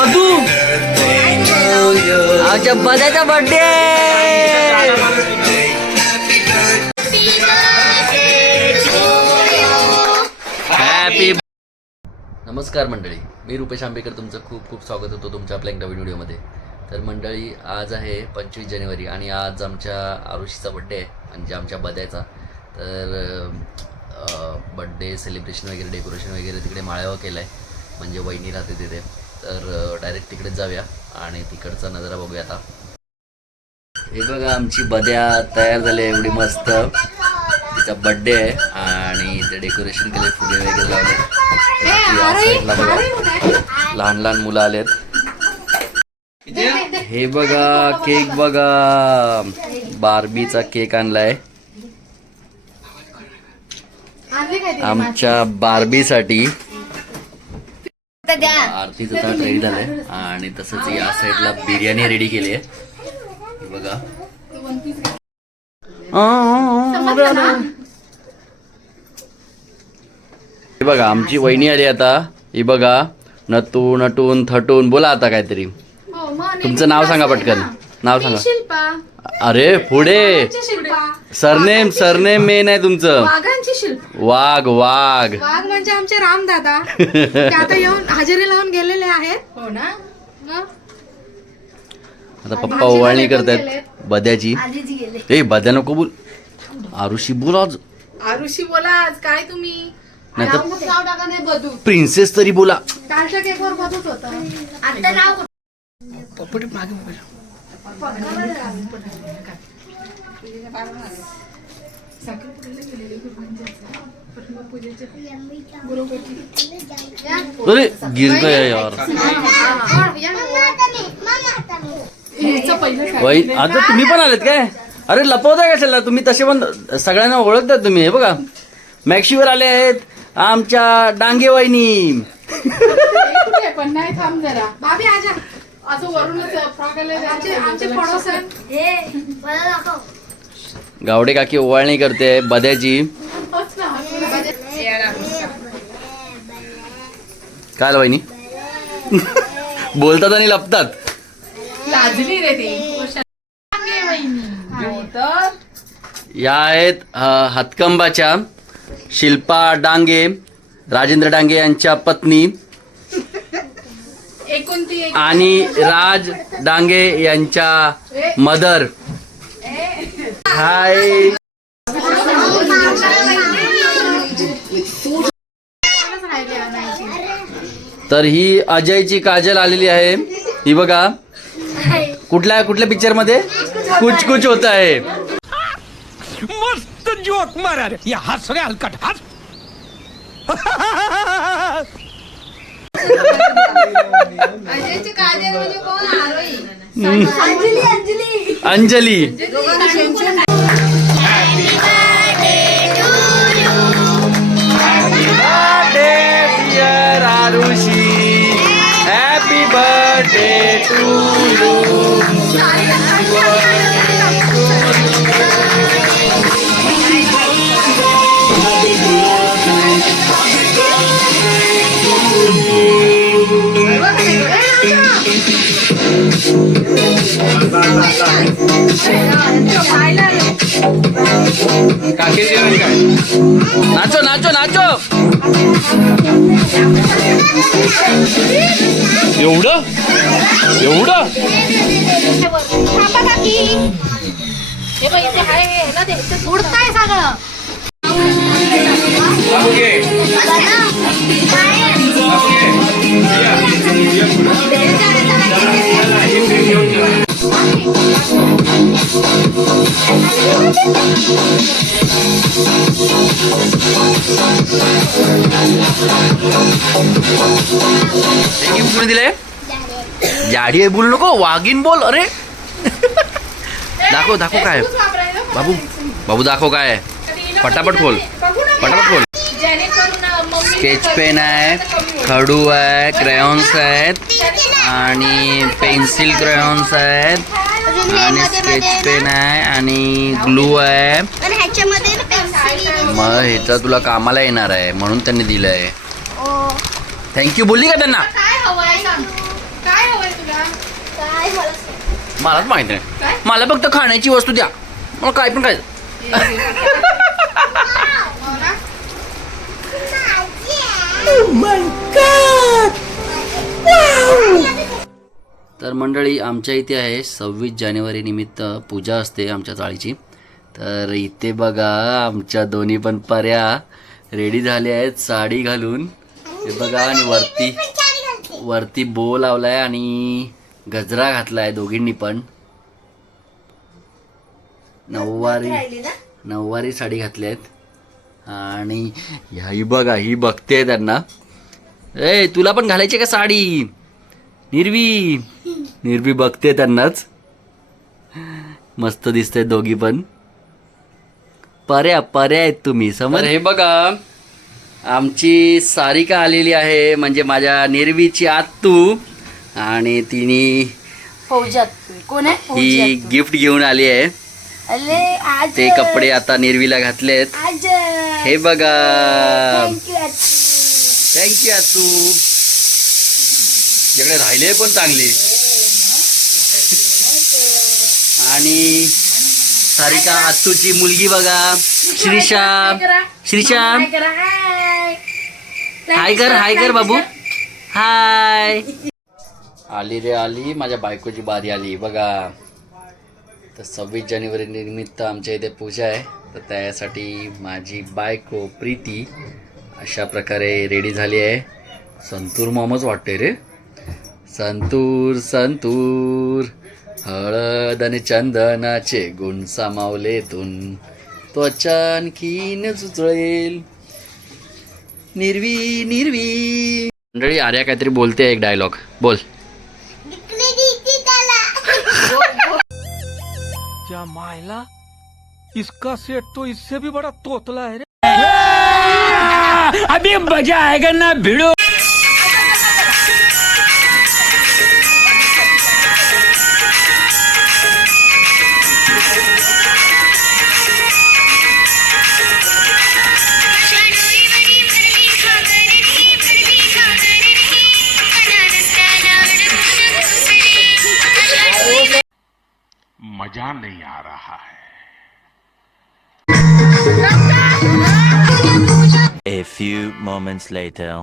मधू आमच्या बद्याचा birthday. Happy. नमस्कार मंडळी, मी रुपेश आंबेकर तुमचं खूप खूप स्वागत होतं तुमच्या आपल्या एक नवीन व्हिडिओमध्ये. तर मंडळी, आज आहे 25 जानेवारी आणि आज आमच्या आरुषीचा बड्डे आहे, म्हणजे आमच्या बद्याचा. तर बड्डे सेलिब्रेशन वगैरे, डेकोरेशन वगैरे तिकडे माळ्यावर केलं आहे, म्हणजे वहिनी राहते तिथे. तर डायरेक्ट तिकडेच जाऊया आणि तिकडचा नजारा बघूया. आता हे बघा, आमची बद्या तयार झाली आहे, एवढी मस्त. तिचा बड्डे आहे आणि ते डेकोरेशन केले, फुगे वगैरे लावले. साईडला बघा लहान लहान मुलं आलेत. हे बघा केक, बघा बार्बीचा केक आणलाय आमच्या बार्बीसाठी. आरतीचं ताट रेडी झालंय आणि तसंच या साईडला बिर्याणी रेडी केली आहे. बघा हे बघा, आमची वहिनी आली आता. ही बघा, नटून नटून थटून. बोला आता काहीतरी, तुमचं नाव सांगा पटकन. नाव सांगा. अरे पुढे सरनेम मेन आहे तुमचं. वाघ. वाघ म्हणजे आमचे राम दादा आता येऊन हजेरी लावून गेलेले आहेत. हो ना. आता पप्पा ओवाळणी करतायत बद्याची. ए बद्या नको बोल, आरुषी बोल. आज आरुषी बोला. आज काय तुम्ही नाही तर प्रिन्सेस तरी बोला. कालच्या केकवर बघत होता. अरे गिर गया यार. आता तुम्ही पण आलेत काय? अरे लपवताय कशाला तुम्ही? तसे पण सगळ्यांना ओळखतात तुम्ही. हे बघा, मॅक्सीवर आले आहेत आमच्या डांगे वहिनी. पण नाही, थांब जरा भाभी, आजा. असं वरूनच आमचे पडोसन गावडे काकी ओवाळणी करते बद्याची. काय वहिनी बोलतात आणि लपतात. लाजली रे ती. या आहेत हातकंबाच्या शिल्पा डांगे, राजेंद्र डांगे यांच्या पत्नी, आणि राज डांगे यांच्या मदर. हाय. तर ही अजयची काजल आलेली आहे. ही बघा, कुठल्या पिक्चर मध्ये कुछ कुछ होता है. मस्त जोक मारा रे. या हस रे हलकट हस. Anjali. Aarushi, happy birthday to you. नाचो नाचो नाचो. एवढं उडताय सगळं. कोणी दिले? जाडी आहे बोलू नको, वाघीन बोल. अरे दाखव काय बाबू दाखव काय. पटापट खोल. स्केच पेन आहे, खडू आहे, क्रेयॉन्स आहेत आणि पेन्सिल क्रेयॉन्स आहेत आणि स्केच पेन आहे आणि ग्लू आहे. मग ह्याचा तुला कामाला येणार आहे म्हणून त्यांनी दिलं आहे. थँक्यू बोलली का त्यांना? काय हवंय तुला? काय मला मलाच माहित काय? नाही. मला फक्त खाण्याची वस्तू द्या. मला काय पण खायचं. हो ना? तर मंडळी आमच्या इथे आहे 26 जानेवारी निमित्त पूजा असते आमच्या चाळीची. तर इथे बघा आमच्या दोन्ही पण पर्या रेडी झाल्या आहेत साडी घालून. हे बघा आणि वरती बो लावलाय आणि गजरा घातलाय दोघींनी पण. नऊवारी साडी घातली आहेत आणि ही बघा ही बघते त्यांना. ए तुला पण घालायची का साडी? निर्वी बघते त्यांनाच. मस्त दिसते दोघी पण. पर्या आहेत तुम्ही समज. हे बघा आमची सारिका आलेली आहे म्हणजे माझ्या निर्वीची आत्तू. आणि तिने कोण आहे ही गिफ्ट घेऊन आली आहे. अरे आज ते कपडे आता निर्वीला घातलेत. आज हे बघा. थँक्यू थँक्यू आत्तू. इकडे राहिले पण चांगली. आणि सारिका आत्तूची मुलगी बघा श्रीषा. हाय कर बाबू. हाय. आली रे आली माझ्या बायकोची बारी आली बघा. तर 26 जानेवारी निमित्त आमच्या इथे पूजा आहे. तर त्यासाठी माझी बायको प्रीती अशा प्रकारे रेडी झाली आहे. संतूर मॉमच वाटते रे. संतूर हळद आणि चंदनाचे गुण सामावलेतून त्वचा आणखीन चुचळेल. निर्वी मंडळी आर्या काहीतरी बोलते एक डायलॉग बोल. क्या मायला इसका सेट तो इससे भी बड़ा तोतला है रे. अभी मजा आएगा ना भिड़ो. मजा नहीं आ रहा है. A few moments later.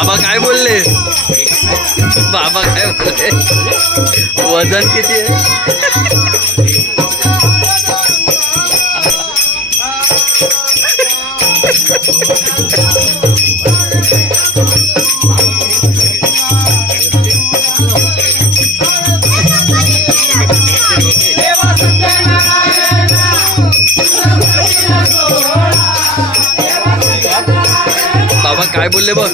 बाबा काय बोलले? बाबा काय बोलले? वजन किती आहे? बाबा काय बोलले बघ.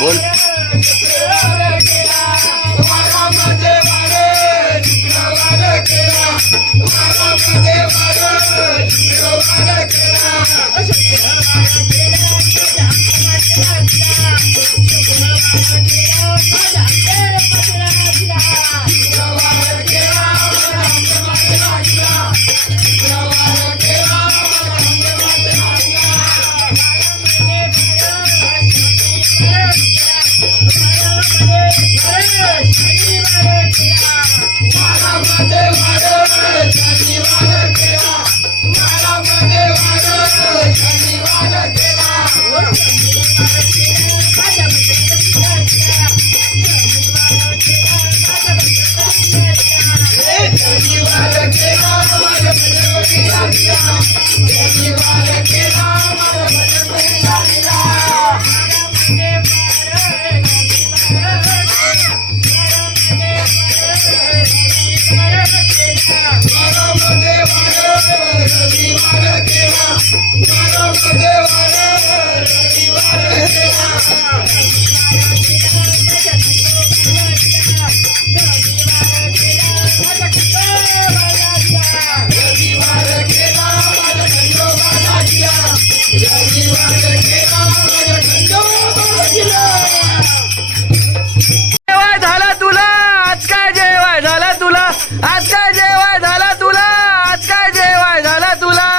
बोल. जेवाय झाला तुला आज काय जेवाय झाला तुला आज काय जेवाय झाला तुला आज काय जेवाय झाला तुला.